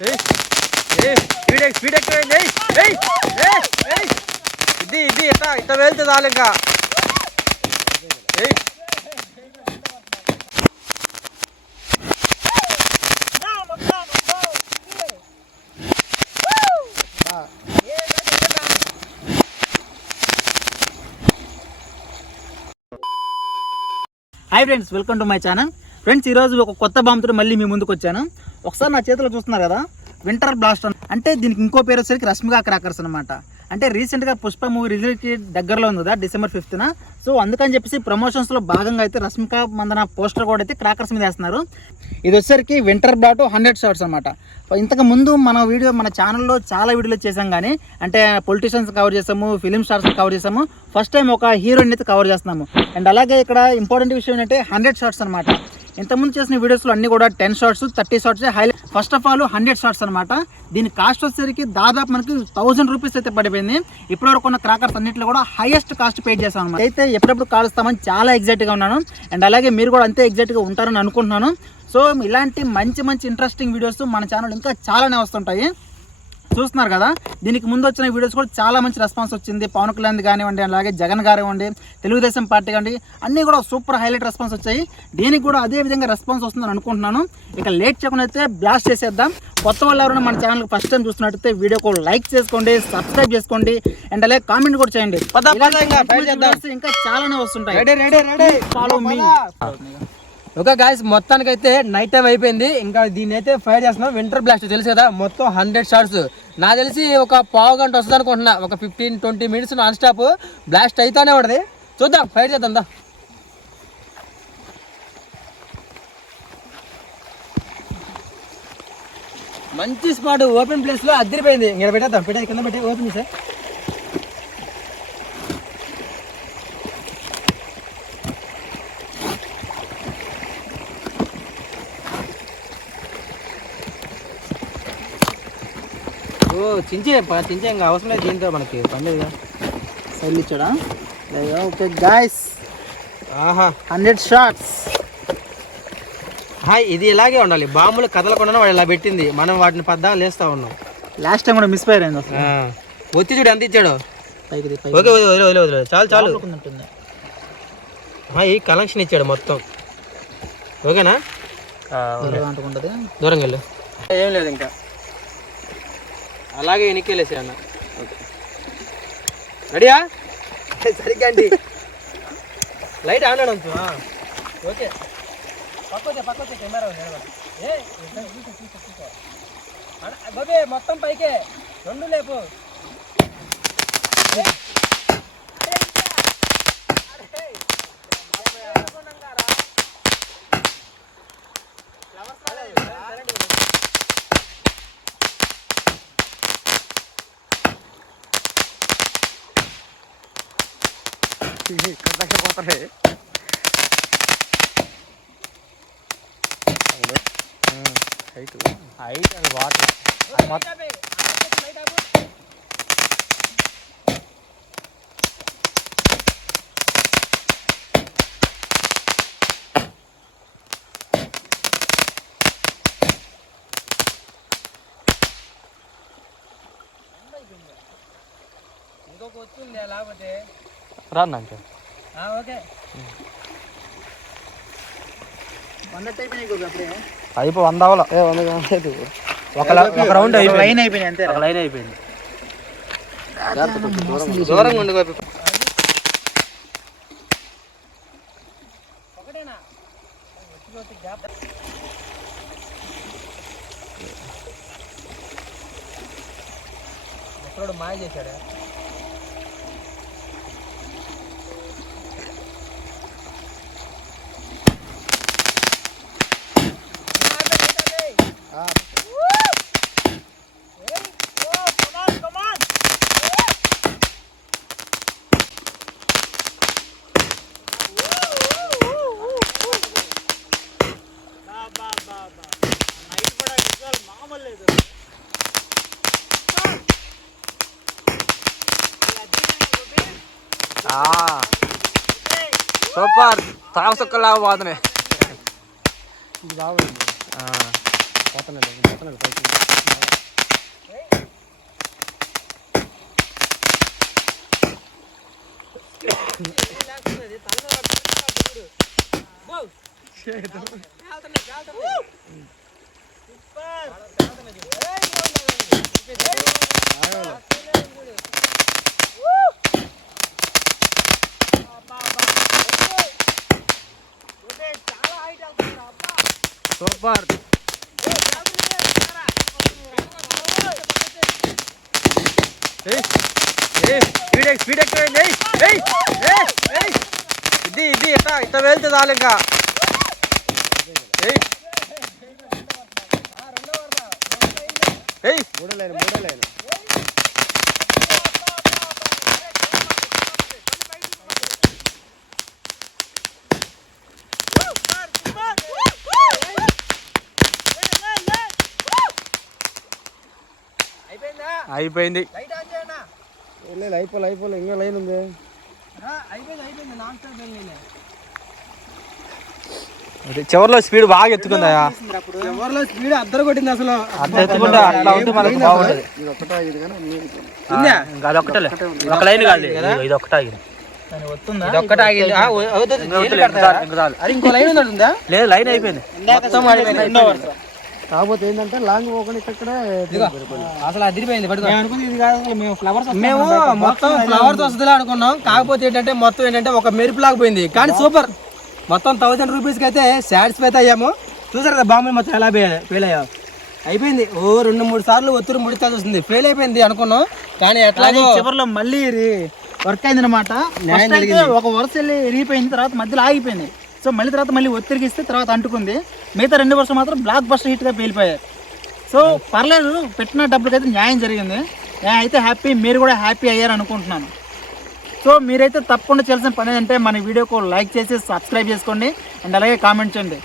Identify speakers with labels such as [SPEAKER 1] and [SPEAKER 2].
[SPEAKER 1] Speed speed ఎక్కువైంది ఇది ఇది ఇట్లా ఇట్లా వెళ్తే చాలు ఇంకా.
[SPEAKER 2] Hi friends welcome to my channel friends ఈరోజు ఒక కొత్త బాంబుతో మళ్ళీ మీ ముందుకు వచ్చాను. ఒకసారి నా చేతిలో చూస్తున్నారు కదా వింటర్ బ్లాస్ట్ అంటే దీనికి ఇంకో పేరు వచ్చేసరికి రష్మిగా క్రాకర్స్ అనమాట అంటే రీసెంట్గా పుష్ప మూవీ రిలీజ్కి దగ్గరలో ఉంది కదా డిసెంబర్ ఫిఫ్త్న సో అందుకని చెప్పేసి ప్రమోషన్స్లో భాగంగా అయితే రష్మిక మందన పోస్టర్ కూడా అయితే క్రాకర్స్ మీద వేస్తున్నారు. ఇది వచ్చేసరికి వింటర్ బ్లాట్ హండ్రెడ్ షార్ట్స్ అనమాట ఇంతకు ముందు మన వీడియో మన ఛానల్లో చాలా వీడియోలు చేసాం కానీ అంటే పొలిటీషియన్స్ కవర్ చేసాము ఫిలిం స్టార్స్ కవర్ చేసాము. ఫస్ట్ టైం ఒక హీరోయిన్ అయితే కవర్ చేస్తున్నాము. అండ్ అలాగే ఇక్కడ ఇంపార్టెంట్ విషయం ఏంటంటే హండ్రెడ్ షార్ట్స్ అనమాట ఇంతకుముందు చేసిన వీడియోస్లో అన్ని కూడా ten shorts thirty shorts highlight first of all hundred shorts అనమాట దీని కాస్ట్ వచ్చేసరికి దాదాపు మనకి థౌసండ్ రూపీస్ అయితే పడిపోయింది. ఇప్పటివరకు ఉన్న క్రాకర్స్ అన్నింటిలో కూడా హైయెస్ట్ కాస్ట్ పే చేస్తాం అనమాట అయితే ఎప్పుడప్పుడు కాలుస్తామని చాలా ఎగ్జైట్గా ఉన్నాను. అండ్ అలాగే మీరు కూడా అంతే ఎగ్జైట్గా ఉంటారని అనుకుంటున్నాను. సో ఇలాంటి మంచి మంచి ఇంట్రెస్టింగ్ వీడియోస్ మన ఛానల్ ఇంకా చాలానే వస్తుంటాయి. చూస్తున్నారు కదా? దీనికి ముందు వచ్చిన వీడియోస్ కూడా చాలా మంచి రెస్పాన్స్ వచ్చింది. పవన్ కళ్యాణ్ కానివ్వండి అలాగే జగన్ గారు ఇవ్వండి తెలుగుదేశం పార్టీ కానివ్వండి అన్నీ కూడా సూపర్ హైలైట్ రెస్పాన్స్ వచ్చాయి. దీనికి కూడా అదే విధంగా రెస్పాన్స్ వస్తుందని అనుకుంటున్నాను. ఇక లేట్ చేయకుండా అయితే బ్లాస్ట్ చేసేద్దాం. కొత్త వాళ్ళు ఎవరైనా మన ఛానల్ ఫస్ట్ టైం చూస్తున్నట్టయితే వీడియోకు లైక్ చేసుకోండి సబ్స్క్రైబ్ చేసుకోండి అండ్ అలాగే కామెంట్ కూడా చేయండి.
[SPEAKER 1] ఇంకా
[SPEAKER 2] చాలానే వస్తుంటాయి.
[SPEAKER 1] ఓకే గాయస్ మొత్తానికి అయితే నైట్ టైం అయిపోయింది. ఇంకా దీన్ని అయితే ఫైర్ చేస్తున్నాం. వింటర్ బ్లాస్ట్ తెలుసు కదా మొత్తం హండ్రెడ్ షార్ట్స్ నాకు తెలిసి ఒక పావు గంట వస్తుంది అనుకుంటున్నా. ఒక fifteen twenty minutes non stop blast అయితేనే పడది చూద్దాం ఫైర్ చేద్దాం దా. మంచి స్పాట్ ఓపెన్ ప్లేస్లో అద్దరిపోయింది. ఇక్కడ పెట్టేద్దాం పెట్టేది కింద పెట్టి ఓపెన్ సార్ చించే చించే ఇంకా అవసరం లేదు దీంతో మనకి పండుగ
[SPEAKER 2] సైల్ ఇచ్చాడా ఓకే గాయస్.
[SPEAKER 1] ఆహా.
[SPEAKER 2] హండ్రెడ్ షార్ట్స్
[SPEAKER 1] హాయ్ ఇది ఇలాగే ఉండాలి. బాంబులు కదలకుండా వాడు ఇలా పెట్టింది. మనం వాటిని పద్దా లేస్తా ఉన్నాం.
[SPEAKER 2] లాస్ట్ టైం కూడా మిస్ ఫైర్ అయింది అసలు.
[SPEAKER 1] ఒత్తి చూడు ఎంత ఇచ్చాడు. ఓకే వదిలే వదిలే వదిలే. చాలు చాలు. హాయ్ కనెక్షన్ ఇచ్చాడు మొత్తం. ఓకేనా? దూరంగా వెళ్ళు. ఏం లేదు ఇంకా. అలాగే ఎనికెళ్ళేసి అన్న రెడీయా సరిగ్గా అండి లైట్ ఆన్ అనొచ్చు ఓకే పక్కొచ్చే పక్కొచ్చే కెమెరా ఉంది, నిలబడు. ఏ ఇట్లా తీసుకో, తీసుకో, తీసుకో. అన్న, బాబే మొత్తం పైకే రెండు లేపు హైట్ అది వాటర్ ఇంకొక వచ్చింది లేకపోతే
[SPEAKER 3] రాన్నాక
[SPEAKER 1] ఓకే
[SPEAKER 2] వంద టైప్ అయినాయి కదా అప్పుడే.
[SPEAKER 3] అయిపో వంద అవల ఏ వంద కాలేదు
[SPEAKER 1] ఒక ఒక రౌండ్ అయిపోయింది.
[SPEAKER 2] లైన్ అయిపోయినాయి అంతే.
[SPEAKER 1] ఒక లైన్ అయిపోయింది. దూరంగా ఉండి. మాయ చేశాడా?
[SPEAKER 3] సూపర్ తాగసొక్కలాగా పోతున్నాయి సూపర్ స్పీడ్ స్పీడ్ ఎక్కువ ఇది ఇది ఇట్ట ఇట్ట వెళ్తే చాలు ఇంకా ఏయ్ అయిపోయింది
[SPEAKER 1] అయిపోలే అయిపోలే ఇంకా లైన్ ఉంది
[SPEAKER 2] అయిపోయింది అయిపోయింది నాన్ స్టాప్
[SPEAKER 3] అది చివరిలో స్పీడ్ బాగా ఎత్తుకుందా
[SPEAKER 1] ఎవరిలో స్పీడ్ అద్దరు కొట్టింది అసలు.
[SPEAKER 3] అట్లా ఎత్తుకుంటే అట్లా మనకు బాగుంటుంది అదొక్కటే ఒక లైన్ కాదు ఇది. ఒక్కటే ఆగింది.
[SPEAKER 1] ఒక్కటి. అది ఇంకో లైన్ ఉందా?
[SPEAKER 3] లేదు లైన్ అయిపోయింది.
[SPEAKER 1] కాకపోతే ఏంటంటే లాంగ్ పోకుండా ఇక్కడ అసలు అదిరిపోయింది పట్టుకో.
[SPEAKER 2] మేము అనుకుంది ఇది కాదు అసలు మేము ఫ్లవర్స్
[SPEAKER 1] మేము మొత్తం ఫ్లవర్స్ వస్తుందిలే అనుకున్నాం. కాకపోతే ఏంటంటే మొత్తం ఏంటంటే ఒక మెరుపు లాగిపోయింది కానీ సూపర్. మొత్తం థౌసండ్ రూపీస్కి అయితే సాటిస్ఫై అయ్యాము. చూసారు కదా బాంబులు మొత్తం ఎలా ఫెయిల్ అయ్యావు అయిపోయింది. ఓ రెండు మూడు సార్లు ఒత్తిడి ముడిచాల్సి వస్తుంది. ఫెయిల్ అయిపోయింది అనుకున్నాం. కానీ ఎట్లాగో
[SPEAKER 2] చివరిలో మళ్ళీ వర్క్ అయింది అనమాట ఒక వరుస వెళ్ళి ఎరిగిపోయింది తర్వాత మధ్యలో ఆగిపోయింది. సో మళ్ళీ తర్వాత మళ్ళీ ఒత్తిడిగిస్తే తర్వాత అంటుకుంది. మిగతా రెండు వర్షం మాత్రం బ్లాక్ బస్టర్ హిట్గా పేలిపోయాయి సో పర్లేదు పెట్టిన డబ్బులకైతే న్యాయం జరిగింది. నేను అయితే హ్యాపీ మీరు కూడా హ్యాపీ అయ్యారు అనుకుంటున్నాను సో మీరైతే తప్పకుండా చేయాల్సిన పని ఏంటంటే మన వీడియోకు లైక్ చేసి సబ్స్క్రైబ్ చేసుకోండి అండ్ అలాగే కామెంట్ చేయండి.